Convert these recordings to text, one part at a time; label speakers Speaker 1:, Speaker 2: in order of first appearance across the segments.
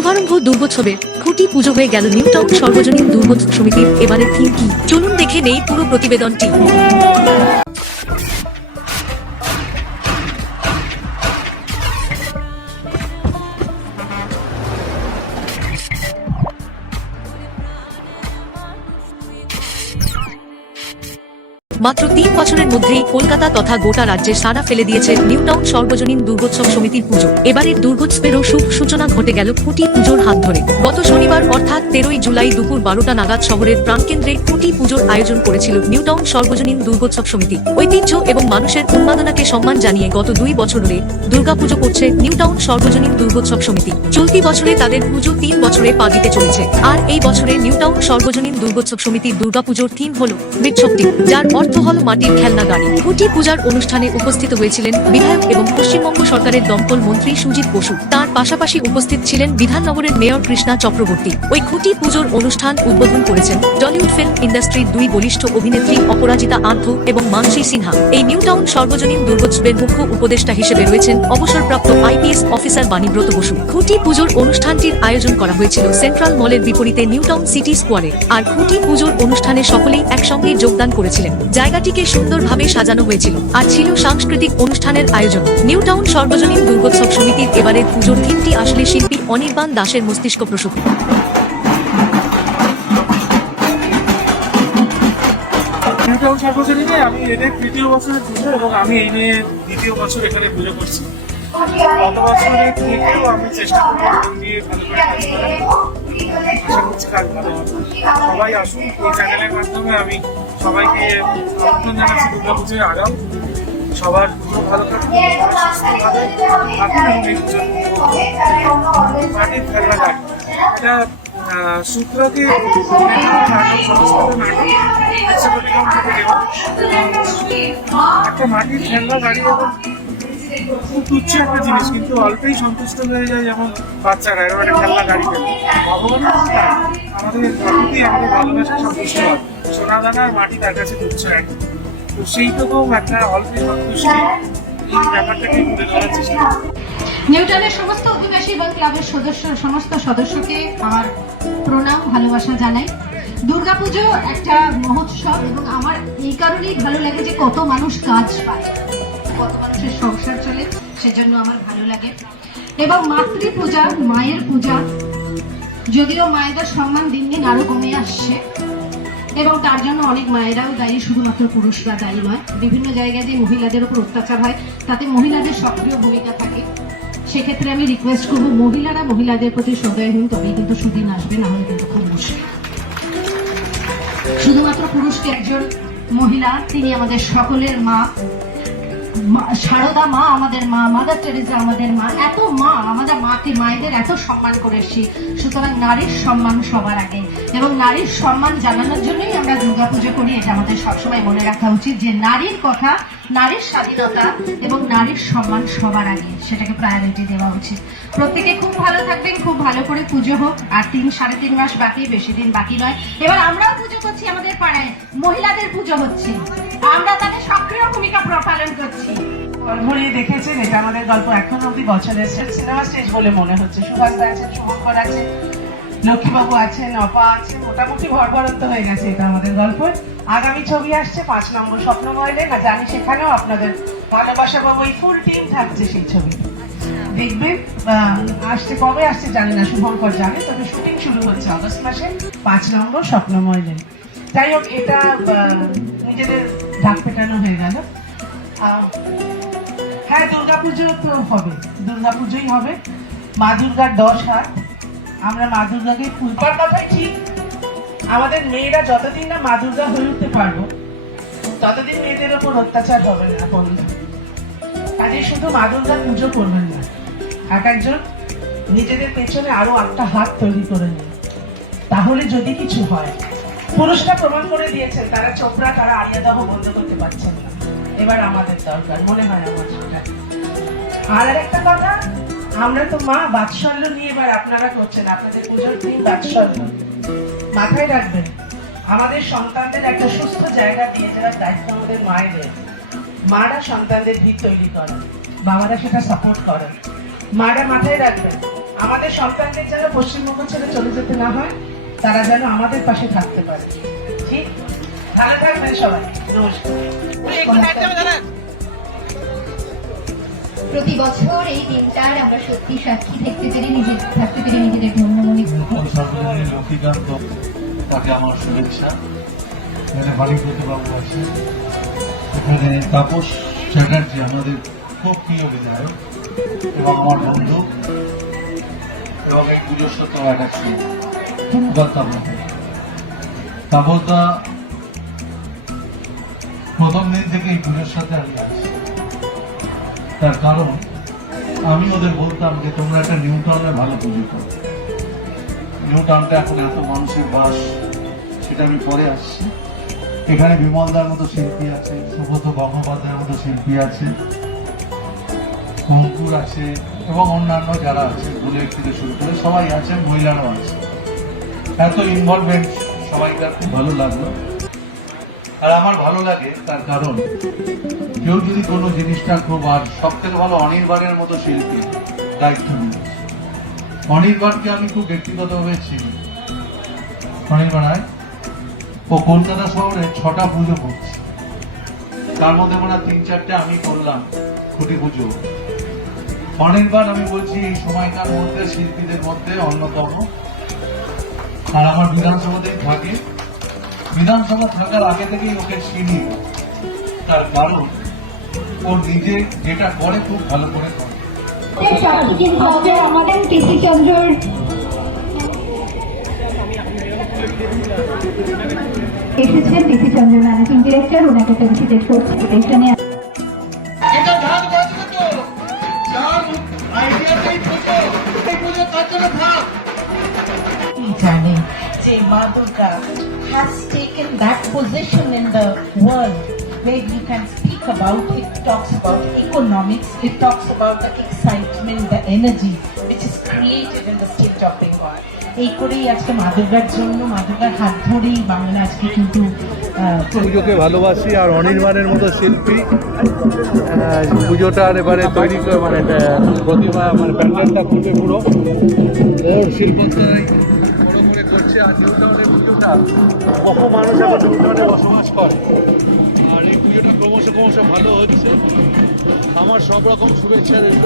Speaker 1: শুভারম্ভ দুর্গোৎসবের খুঁটি পুজো হয়ে গেল নিউটাউন সর্বজনীন দুর্গোৎসব সমিতির এবারে থিম কি? চলুন দেখে নেই পুরো প্রতিবেদনটি। মাত্র তিন বছরের মধ্যেই কলকাতা তথা গোটা রাজ্যে সাড়া ফেলে দিয়েছে নিউ টাউন সর্বজনীন দুর্গোৎসব সমিতির পুজো। এবারের দুর্গোৎসবেরও শুভ সূচনা ঘটে গেল খুঁটি পুজোর হাত ধরে। গত শনিবার অর্থাৎ তেরোই জুলাই দুপুর বারোটা নাগাদ শহরের প্রাণকেন্দ্রে খুঁটি পুজোর আয়োজন করেছিল নিউ টাউন সর্বজনীন দুর্গোৎসব সমিতি। ঐতিহ্য এবং মানুষের উন্মাদনাকে সম্মান জানিয়ে গত দুই বছর ধরে দুর্গাপুজো করছে নিউ টাউন সর্বজনীন দুর্গোৎসব সমিতি। চলতি বছরে তাদের পুজো তিন বছরে পা দিতে চলেছে। আর এই বছরে নিউ টাউন সর্বজনীন দুর্গোৎসব সমিতির দুর্গাপুজোর থিম হল মৃৎশক্তি, যার অর্থ হল মাটির খেলনা গাড়ি। খুঁটি পূজার অনুষ্ঠানে উপস্থিত হয়েছিলেন বিধায়ক এবং পশ্চিমবঙ্গ সরকারের দমকল মন্ত্রী সুজিত বসু। তার পাশাপাশি উপস্থিত ছিলেন বিধাননগরের মেয়র কৃষ্ণা চক্রবর্তী। ওই খুঁটি পুজোর অনুষ্ঠান উদ্বোধন করেছেন টলিউড ফিল্ম ইন্ডাস্ট্রির দুই বলিষ্ঠ অভিনেত্রী অপরাজিতা আন্থ এবং মানসী সিনহা। এই নিউ টাউন সর্বজনীন দুর্গোৎসবের মুখ্য উপদেষ্টা হিসেবে রয়েছেন অবসরপ্রাপ্ত আইপিএস অফিসার বাণীব্রত বসু। খুঁটি পুজোর অনুষ্ঠানটির আয়োজন করা হয়েছিল সেন্ট্রাল মলের বিপরীতে নিউ টাউন সিটি স্কোয়ারে। আর খুঁটি পুজোর অনুষ্ঠানে সকলেই একসঙ্গে যোগদান করেছিলেন জায়গাটিকে সুন্দরভাবে সাজানো হয়েছিল আর ছিল সাংস্কৃতিক অনুষ্ঠানের আয়োজন। নিউ টাউন সর্বজনীন দুর্গোৎসব সমিতির এবারের পুজোর থিমটি আসলে শিল্পী অনির্বাণ দাসের মস্তিষ্ক প্রসূত।
Speaker 2: আমি তৃতীয় এবং আমি এই নিয়ে দ্বিতীয় বছর এখানে পুজো করছি। গত আমি চেষ্টা করব ভালো করে আশা করছি কাজ ভালো সবাই আসুন, এই চ্যানেলের মাধ্যমে আমি সবাইকে আমন্ত্রণ জানাচ্ছি দুর্গা পুজোয় আগাম। সবার ভালো থাকুক সবাই সুস্থভাবে থাকুন এবং মাটির খেলনা গাড়ি এটা সূত্রকে নাটক, সংস্কৃত নাটক একটা মাটির খেলনা গাড়ি এবং খুব তুচ্ছ একটা জিনিস, কিন্তু অল্পেই সন্তুষ্ট হয়ে যায় যেমন বাচ্চারা, এরকম একটা খেলনা গাড়ি আমাদের প্রকৃতি আমাদের ভালোবাসা সন্তুষ্ট হয়। সোনা মাটি তার কাছে তুচ্ছ তো সেইটুকু একটা সন্তুষ্টি। এই ব্যাপারটাকে তুলে ধরার চেষ্টা।
Speaker 3: নিউটনের সমস্ত অধিবাসী এবং ক্লাবের সদস্য, সমস্ত সদস্যকে আমার প্রণাম, ভালোবাসা জানাই। দুর্গাপুজো একটা মহোৎসব, এবং আমার এই কারণেই ভালো লাগে যে কত মানুষ কাজ পায়। কত সংসার চলে, সেজন্য আমার ভালো লাগে। এবং মাতৃ পূজা মায়ের পূজা, যদিও মায়েদের সম্মান দিন দিন আরও কমে আসছে, এবং তার জন্য অনেক মায়েরাও দায়ী, শুধুমাত্র পুরুষরা দায়ী নয়। বিভিন্ন জায়গায় যে মহিলাদের উপর অত্যাচার হয়, তাতে মহিলাদের সক্রিয় ভূমিকা থাকে। সেক্ষেত্রে আমি রিকোয়েস্ট করব, মহিলারা মহিলাদের প্রতি সদয় হন, তবেই কিন্তু সুদিন আসবে, না হলে কিন্তু খুব মুশকিল। শুধুমাত্র পুরুষকে একজন মহিলা, তিনি আমাদের সকলের মা- সারদা মা আমাদের মা, মাদার টেরেসা আমাদের মা, এত মা, আমাদের মাকে মায়েদের এত সম্মান করে এসেছি। সুতরাং নারীর সম্মান সবার আগে এবং নারীর সম্মান জানানোর জন্যই আমরা দুর্গাপুজো করি, এটা আমাদের সবসময় মনে রাখা উচিত যে নারীর কথা, নারীর স্বাধীনতা এবং নারীর সম্মান সবার আগে, সেটাকে প্রায়োরিটি দেওয়া উচিত। প্রত্যেকে খুব ভালো থাকবেন, খুব ভালো করে পুজো হোক, আর তিন, সাড়ে তিন মাস বাকি, বেশি দিন বাকি নয়। এবার আমরাও পুজো করছি আমাদের পাড়ায়, মহিলাদের পুজো হচ্ছে। আমরা তাদের সক্রিয় ভূমিকা পালন করছি।
Speaker 4: ঘুরিয়ে দেখেছেন, এটা আমাদের গল্প এখন অব্দি বছরের সিনেমা স্টেজ বলে মনে হচ্ছে। সুভাষ দা আছেন শুভঙ্কর আছেন, লক্ষ্মীবাবু আছেন, অপা আছে মোটামুটি ভরভরত্ব হয়ে গেছে এটা আমাদের গল্প। আগামী ছবি আসছে পাঁচ নম্বর স্বপ্ন মহিলে না জানি সেখানেও আপনাদের ভালোবাসা বাবু এই ফুল টিম থাকছে সেই ছবি। দেখবেন আসছে কবে আসছে জানি না শুভঙ্কর জানে, তবে শুটিং শুরু হচ্ছে আগস্ট মাসে পাঁচ নম্বর স্বপ্ন মহিলে যাই হোক, এটা নিজেদের ঢাক পেটানো হয়ে গেল। হ্যাঁ দুর্গাপুজো তো হবে, দুর্গাপুজোই হবে। মা দুর্গার দশ হাত। আমরা মা দুর্গাকে পুজোর কথাই ঠিক। আমাদের মেয়েরা যতদিন না মা দুর্গা হয়ে উঠতে পারব, ততদিন মেয়েদের ওপর অত্যাচার হবে না, বন্ধু। কাজে শুধু মা দুর্গার পুজো করবেন না। এক একজন নিজেদের পেছনে আরও আটটা হাত তৈরি করে নিন। তাহলে যদি কিছু হয় পুরুষরা প্রমাণ করে দিয়েছেন, তারা চোপড়া, তারা আলিয়াদাহ বন্ধ করতে পারছেন না। এবার আমাদের দরকার, মনে হয় আমার আর একটা কথা, আমরা তো মা, বাৎসল্য নিয়ে এবার আপনারা করছেন, আপনাদের পুজোর দিন বাৎসল্য। মাথায় রাখবেন, আমাদের সন্তানদের একটা সুস্থ জায়গা দিয়ে যাওয়ার দায়িত্ব আমাদের মায়েদের, মারা সন্তানদের ভিত তৈরি করেন বাবারা সেটা সাপোর্ট করেন মারা মাথায় রাখবেন, আমাদের সন্তানদের যেন পশ্চিমবঙ্গ ছেড়ে চলে যেতে না হয় তারা যেন আমাদের পাশে থাকতে পারে। ঠিক ভালো থাকবেন সবাই। নমস্কার।
Speaker 3: প্রতি বছর এই দিনটার আমরা সত্যি সাক্ষী থাকতে পেরে নিজে থাকতে পেরে নিজেদের ধন্য মনে করি
Speaker 5: লক্ষ্মীকান্ত তাকে আমার শুভেচ্ছা। এখানে বাবু আছে এখানে তাপস চ্যাটার্জি আমাদের খুব প্রিয় বিধায়ক এবং আমার বন্ধু। এবং এই পুজোর সাথে ধন্যবাদ তাপসদা প্রথম দিন থেকে এই সাথে আমি তার কারণ, আমি ওদের বলতাম যে, তোমরা একটা নিউ টাউনে ভালো পুজো করো। নিউ টাউনটা এখন এত মানুষের বাস, সেটা আমি পরে আসছি। এখানে বিমলদার মতো শিল্পী আছে, সুব্রত গঙ্গোপাধ্যায়ের মতো শিল্পী আছে অঙ্কুর আছে, এবং অন্যান্য যারা আছে বুলেট থেকে শুরু করে, সবাই আছে মহিলারাও আছে এত ইনভলভমেন্ট সবাইকার খুব ভালো লাগল। আর আমার ভালো লাগে তার কারণ, কেউ যদি কোনো জিনিসটা খুব, আর সব থেকে ভালো অনির্বাণের মতো শিল্পী, দায়িত্ব নিয়ে অনির্বাণকে আমি খুব ব্যক্তিগতভাবে চিনি। অনির্বাণ রায় ও কলকাতা শহরে ছটা পুজো করছে। তার মধ্যে মনে তিন চারটে আমি করলাম, খুঁটি পুজো। অনির্বাণ আমি বলছি, এই সময়কার মধ্যে, শিল্পীদের মধ্যে অন্যতম। আর আমার বিধানসভাতেই থাকে বিধানসভা থাকার আগে থেকেই ওকে চিনি। তার কারণ, ও নিজে যেটা করে খুব ভালো করে করে।
Speaker 3: আমাদের এসেছেন কেসি চন্দ্র ম্যানেজিং ডিরেক্টর ওনাকে ফেলিসিটেট করছি। প্রতিষ্ঠানে
Speaker 6: মা has taken that position in the world where you can speak about it talks about economics it talks about the excitement the energy which is created in the state of Bengal এই করেই আজকে মাদুর্গার জন্য মাদুর্গার হাত ধরেই বাংলা আজকে কিন্তু
Speaker 5: পুজোকে ভালোবাসি আর অনির্বাণের মতো শিল্পী পুজোটার এবারে তৈরি করে মানে প্রতিমা মানে প্যান্ডেলটা খুলবে পুরো ওর বড় নিউ টাউনের পুজোটা বহু মানুষ এখন টাউনে বসবাস করে। আর এই পুজোটা ক্রমশ ক্রমশ ভালো হচ্ছে। আমার সব রকম শুভেচ্ছা রইল।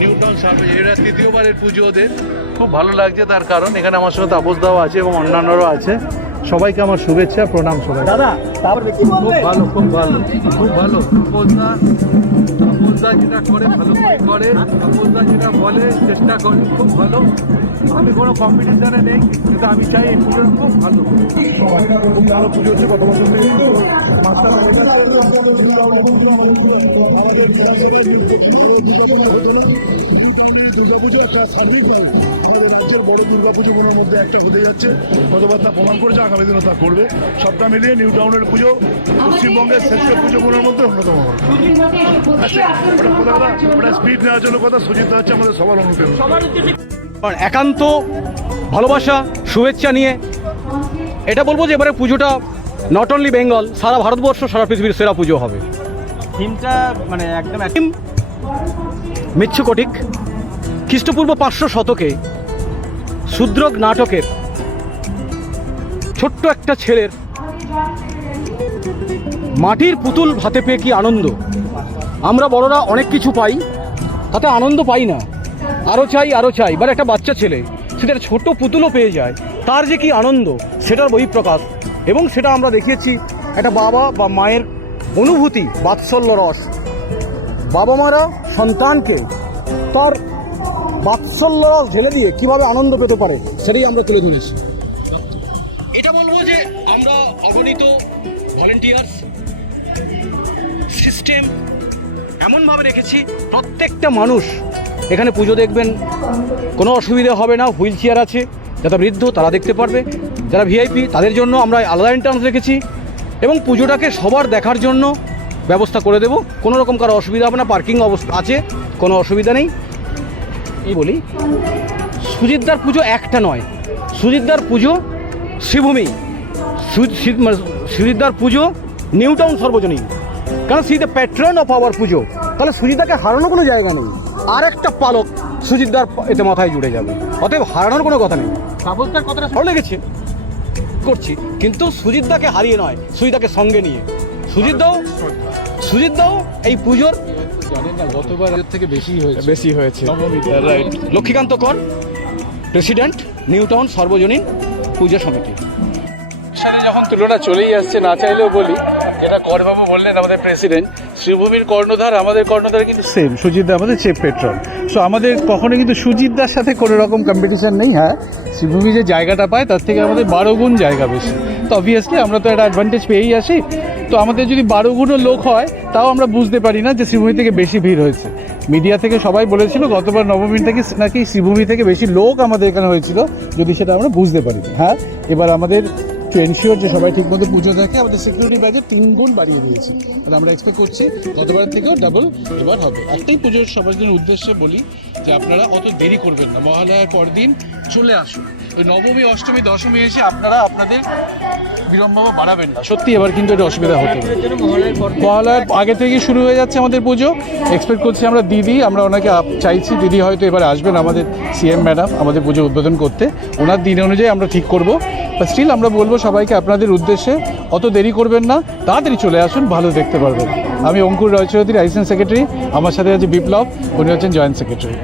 Speaker 5: নিউটন সামনে এরা তৃতীয়বারের পুজো ওদের। খুব ভালো লাগছে তার কারণ। এখানে আমার সঙ্গে তাপস দাও আছে এবং অন্যান্যরাও আছে। সবাইকে আমার শুভেচ্ছা প্রণাম সবাই দাদা তারপরে কি খুব ভালো খুব ভালো খুব ভালো। যেটা করে ভালো করে করে। তাপসদা যেটা বলে চেষ্টা করে খুব ভালো। আমি কোনো কম্পিটিশনে নেই কিন্তু আমি চাই এই পুজোটা খুব ভালো। খুব ভালো পুজো হচ্ছে কত বছর থেকে
Speaker 7: দুর্গাপুজো একটা সার্বিক বাইক আমাদের রাজ্যের বড় দুর্গাপুজো মনের মধ্যে একটা হতে যাচ্ছে। গতবার তা প্রমাণ করেছে আগামী দিনও তা করবে। সবটা মিলিয়ে নিউ টাউনের পুজো পশ্চিমবঙ্গের শ্রেষ্ঠ পুজো মনের মধ্যে অন্যতম হবে। আচ্ছা, ওটা স্পিড নেওয়ার জন্য কথা সুচিত হচ্ছে আমাদের সবার অনুপ্রেরণা।
Speaker 8: কারণ একান্ত ভালোবাসা শুভেচ্ছা নিয়ে এটা বলব যে এবারে পুজোটা নট অনলি বেঙ্গল সারা ভারতবর্ষ সারা পৃথিবীর সেরা পুজো হবে।
Speaker 9: থিমটা মানে একদম এক-
Speaker 8: থিম মিচ্ছুকটিক খ্রিস্টপূর্ব পাঁচশো শতকে শূদ্রক নাটকের ছোট্ট একটা ছেলের মাটির পুতুল হাতে পেয়ে কি আনন্দ? আমরা বড়রা অনেক কিছু পাই, তাতে আনন্দ পাই না। আরও চাই আরও চাই। এবার একটা বাচ্চা ছেলে, সেটা একটা ছোট্ট পুতুলও পেয়ে যায়, তার যে কি আনন্দ, সেটার বহিঃপ্রকাশ। এবং সেটা আমরা দেখিয়েছি একটা বাবা বা মায়ের অনুভূতি, বাৎসল্য রস। বাবা মারা সন্তানকে তার বাৎসল্য রস ঢেলে দিয়ে কীভাবে আনন্দ পেতে পারে, সেটাই আমরা তুলে ধরেছি। এটা বলব যে আমরা অগণিত ভলেন্টিয়ার্স সিস্টেম এমনভাবে রেখেছি, প্রত্যেকটা মানুষ এখানে পুজো দেখবেন, কোনো অসুবিধা হবে না, হুইল চেয়ার আছে, যারা বৃদ্ধ তারা দেখতে পারবে, যারা ভিআইপি তাদের জন্য আমরা আলাদা এন্ট্রান্স রেখেছি এবং পুজোটাকে সবার দেখার জন্য ব্যবস্থা করে দেব। কোনো রকম কারও অসুবিধা হবে না পার্কিং অবস্থা আছে, কোনো অসুবিধা নেই। এই বলি? সুজিতদার পুজো একটা নয়। সুজিতদার পুজো শ্রীভূমি সু- সি- মানে সুজিতদার পুজো নিউ টাউন সর্বজনীন। কারণ see the patron of our puja. তাহলে সুজিতাকে হারানোর কোনো জায়গা নেই। আর একটা পালক সুজিতদার এতে মাথায় জুড়ে যাবে। অতএব হারানোর কোনো কথা নেই।
Speaker 9: কথাটা
Speaker 8: ভালো লেগেছে। করছি। কিন্তু সুজিতদাকে হারিয়ে নয়। সুজিতদাকে সঙ্গে নিয়ে। সুজিতদাও সুজিতদাও এই পুজোর
Speaker 10: জানেন না গতবার এর থেকে বেশি হয়েছে।
Speaker 8: বেশি হয়েছে। রাইট লক্ষ্মীকান্ত কর প্রেসিডেন্ট নিউ টাউন সর্বজনীন পুজো সমিতি।
Speaker 10: সাথে যখন তুলনা চলেই আসছে না চাইলেও বলি যেটা করবাবু বললেন আমাদের প্রেসিডেন্ট শ্রীভূমির কর্ণধার আমাদের কর্ণধার কিন্তু সেম সুজিত আমাদের চেপ পেট্রোল। সো আমাদের কখনো কিন্তু সুজিতদার সাথে কোনো রকম কম্পিটিশন নেই হ্যাঁ? শ্রীভূমি যে জায়গাটা পায় তার থেকে আমাদের বারো গুণ জায়গা বেশি। তো অবভিয়াসলি আমরা তো একটা অ্যাডভান্টেজ পেয়েই আসি। তো আমাদের যদি বারো গুণও লোক হয়, তাও আমরা বুঝতে পারি না যে শ্রীভূমি থেকে বেশি ভিড় হয়েছে। মিডিয়া থেকে সবাই বলেছিল, গতবার নবমী থেকে নাকি শ্রীভূমি থেকে বেশি লোক আমাদের এখানে হয়েছিল, যদি সেটা আমরা বুঝতে পারি। হ্যাঁ এবার আমাদের টু যে সবাই ঠিকমতো পুজো দেখে, আমাদের সিকিউরিটি ব্যাগে তিন গুণ বাড়িয়ে দিয়েছি। মানে আমরা এক্সপেক্ট করছি গতবারের থেকেও ডাবল এবার হবে। একটাই পুজোর সবার জন্য উদ্দেশ্যে বলি যে আপনারা অত দেরি করবেন না। মহালয়ার পরদিন চলে আসুন। ওই নবমী অষ্টমী দশমী এসে আপনারা আপনাদের বিড়ম্বনা বাড়াবেন না। সত্যি এবার কিন্তু এটা অসুবিধা হতে পারে। মহালয়ার আগে থেকে শুরু হয়ে যাচ্ছে আমাদের পুজো। এক্সপেক্ট করছি আমরা দিদি আমরা ওনাকে আপ- চাইছি দিদি হয়তো এবার আসবেন আমাদের সিএম ম্যাডাম আমাদের পুজো উদ্বোধন করতে। ওনার দিন অনুযায়ী আমরা ঠিক করব। বা স্টিল আমরা বলব সবাইকে আপনাদের উদ্দেশ্যে অত দেরি করবেন না তাড়াতাড়ি চলে আসুন ভালো দেখতে পারবেন। আমি অঙ্কুর রয়চৌধুরী আইসিএন সেক্রেটারি আমার সাথে আছে বিপ্লব উনি হচ্ছেন জয়েন্ট সেক্রেটারি